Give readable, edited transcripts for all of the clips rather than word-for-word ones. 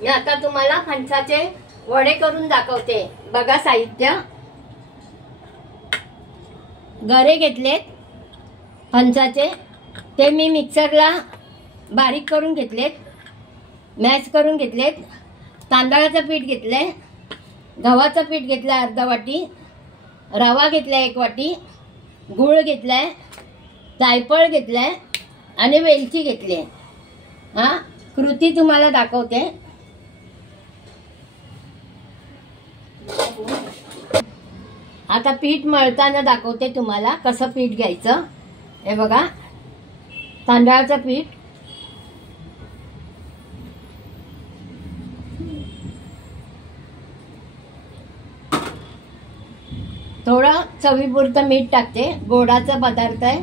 मी आता तुम्हाला फणसाचे वडे करून दाखवते। बघा साहित्य, गरे घेतलेत फणसाचे, ते मी मिक्सरला बारीक करून घेतलेत, मॅश करून घेतलेत। तांदळाचं पीठ घेतलंय, गव्हाचं पीठ घेतलंय अर्धा वाटी, रवा घेतलाय 1 वाटी, गूळ घेतलाय, जायफळ घेतलाय आणि वेलची घेतली। हा कृती तुम्हाला दाखवते। आता पीठ मळताना दाखवते तुम्हाला कसं पीठ घ्यायचं। हे बघा, तांदळाचं पीठ, थोडं चवीपुरतं मीठ टाकते, गोडाचा पदार्थ आहे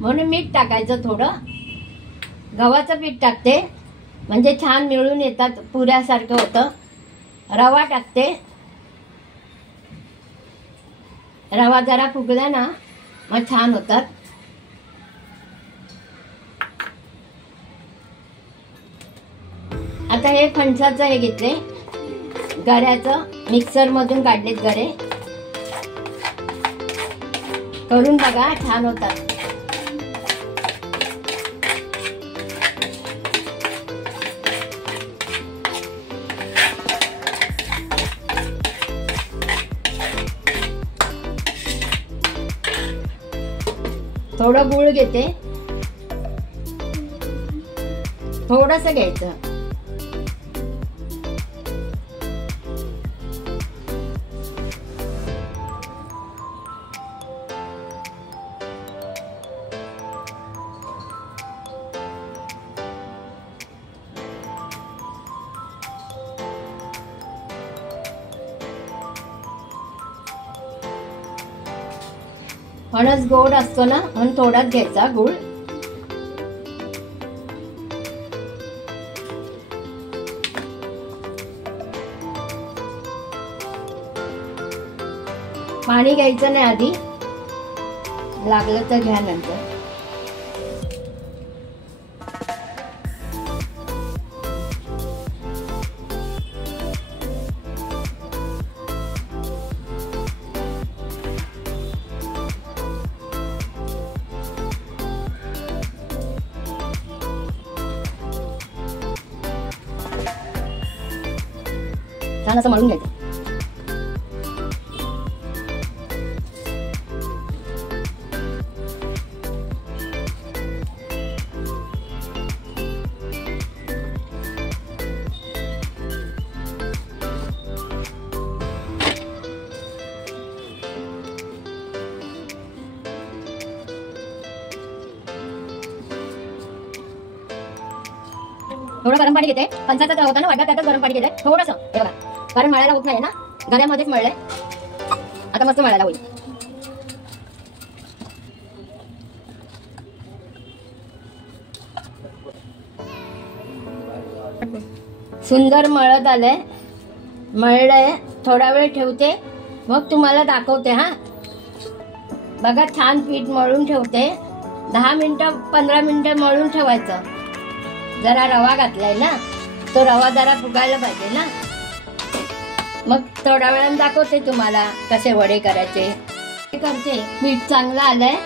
म्हणून मीठ टाकायचं थोडं। गव्हाचं पीठ टाकते म्हणजे छान मिळून येतात, पुऱ्यासारखं होतं। रवा टाकते, रवा जरा फुगला ना मग छान होतात। आता हे फणसाचं हे घेतले, गऱ्याचं, मिक्सर मधून काढलेत गरे, करून बघा छान होतात। थोडं गूळ घेते, थोडंसं घ्यायचं। फणस गोड असतो ना म्हणून थोडाच घ्यायचा गूळ। पाणी घ्यायचं नाही आधी, लागलं तर घ्या नंतर। छान असं मळून घ्यायचं। थोडं गरम पाणी घेते, फणसाचा होता ना वाटा, त्यातच गरम पाणी घेते थोडंसं। हे बघा, कारण मळायला होत नाही ना, गऱ्यामध्येच मळलंय, आता मस्त मळायला होईल। सुंदर मळत आलंय, मळलंय, थोडा वेळ ठेवते मग तुम्हाला दाखवते। हा बघा, छान पीठ मळून ठेवते, 10 मिनिटं 15 मिनिटं मळून ठेवायचं। जरा रवा घातलाय ना, तो रवा जरा फुगायला पाहिजे ना, मग थोड्या वेळाने दाखवते तुम्हाला कसे वडे करायचे। करते, पीठ चांगलं आलंय।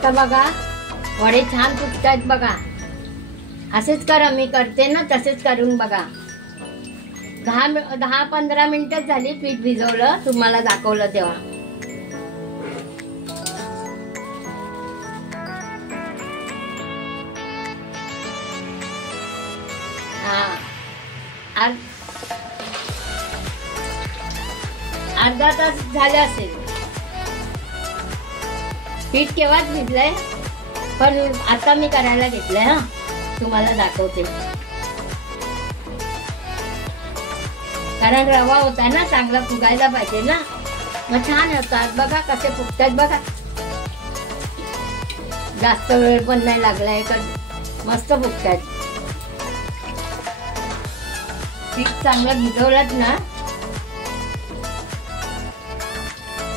आता बघा वडे छान फुगतायत बघा. असेच करा, मी करते ना तसेच करून बघा. 10-15 मिनिटच झाली पीठ भिजवलं, तुम्हाला दाखवलं तेव्हा. अर्धा तास झाले असेल. पीठ केव्हाच भिजलंय, पण आता मी करायला घेतलंय. हा तुम्हाला दाखवते. कारण रवा होता ना, चांगला फुगायला पाहिजे ना, मग छान होतात. बघा कसे फुगतात बघा. जास्त वेळ पण नाही लागलाय, मस्त फुगतात. पीठ चांगलं भिजवलं ना,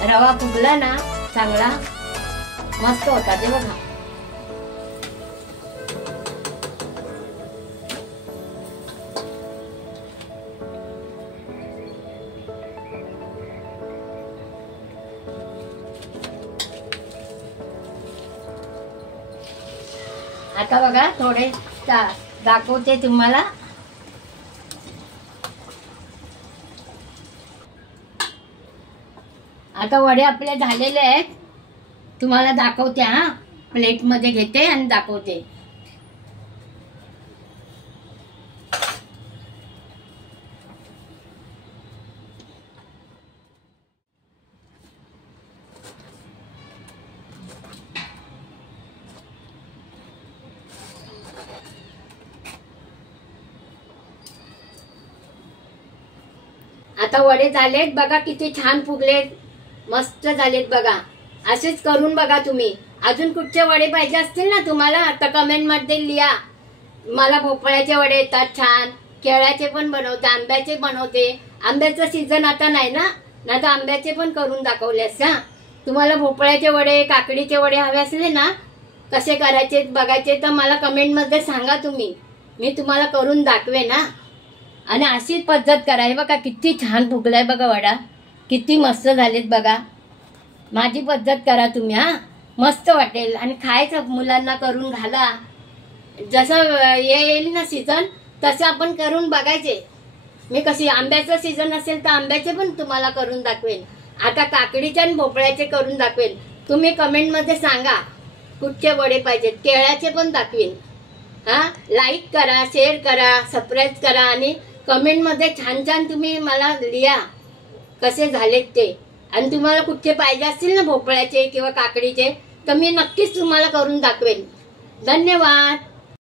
रवा फुगला ना चांगला, मस्त होता ते बघा. आता बघा थोडे दाखवते तुम्हाला. आता वडे आपले झालेले आहेत, तुम्हाला दाखवते. हा प्लेट मध्ये घेते आणि दाखवते. आता वडे झालेत बघा, किती छान फुगलेत, मस्त झालेत बघा. असेच करून बघा तुम्ही. अजून कुठचे वडे पाहिजे असतील ना तुम्हाला, आता कमेंट मध्ये लिहा. मला भोपळ्याचे वडे येतात छान, केळ्याचे पण बनवते, आंब्याचे बनवते. आंब्याचं सीझन आता नाही ना, तर आंब्याचे पण करून दाखवलेस. हा तुम्हाला भोपळ्याचे वडे, काकडीचे वडे हवे असले ना, कसे करायचे बघायचे तर मला कमेंट मध्ये सांगा तुम्ही, मी तुम्हाला करून दाखवे ना. आणि अशीच पद्धत करायची बघा. किती छान फुगलाय बघा वडा, किती मस्त झालेत बघा. माझी पद्धत करा तुम्ही. हा मस्त वाटेल आणि खायचं, मुलांना करून घाला. जसं येईल ना सीझन तसं आपण करून बघायचे. मी कशी आंब्याचं सीझन असेल तर आंब्याचे पण तुम्हाला करून दाखवेल. आता काकडीचे आणि भोपळ्याचे करून दाखवेल. तुम्ही कमेंट मध्ये सांगा कुठचे वडे पाहिजेत. केळ्याचे पण दाखवेल. हा लाईक करा, शेअर करा, सबस्क्राईब करा आणि कमेंट मध्ये छान छान तुम्ही मला लिहा कसे झालेत ते. आणि तुम्हाला कुठचे पाहिजे असतील ना भोपळ्याचे किंवा काकडीचे तर मी नक्कीच तुम्हाला करून दाखवेल. धन्यवाद.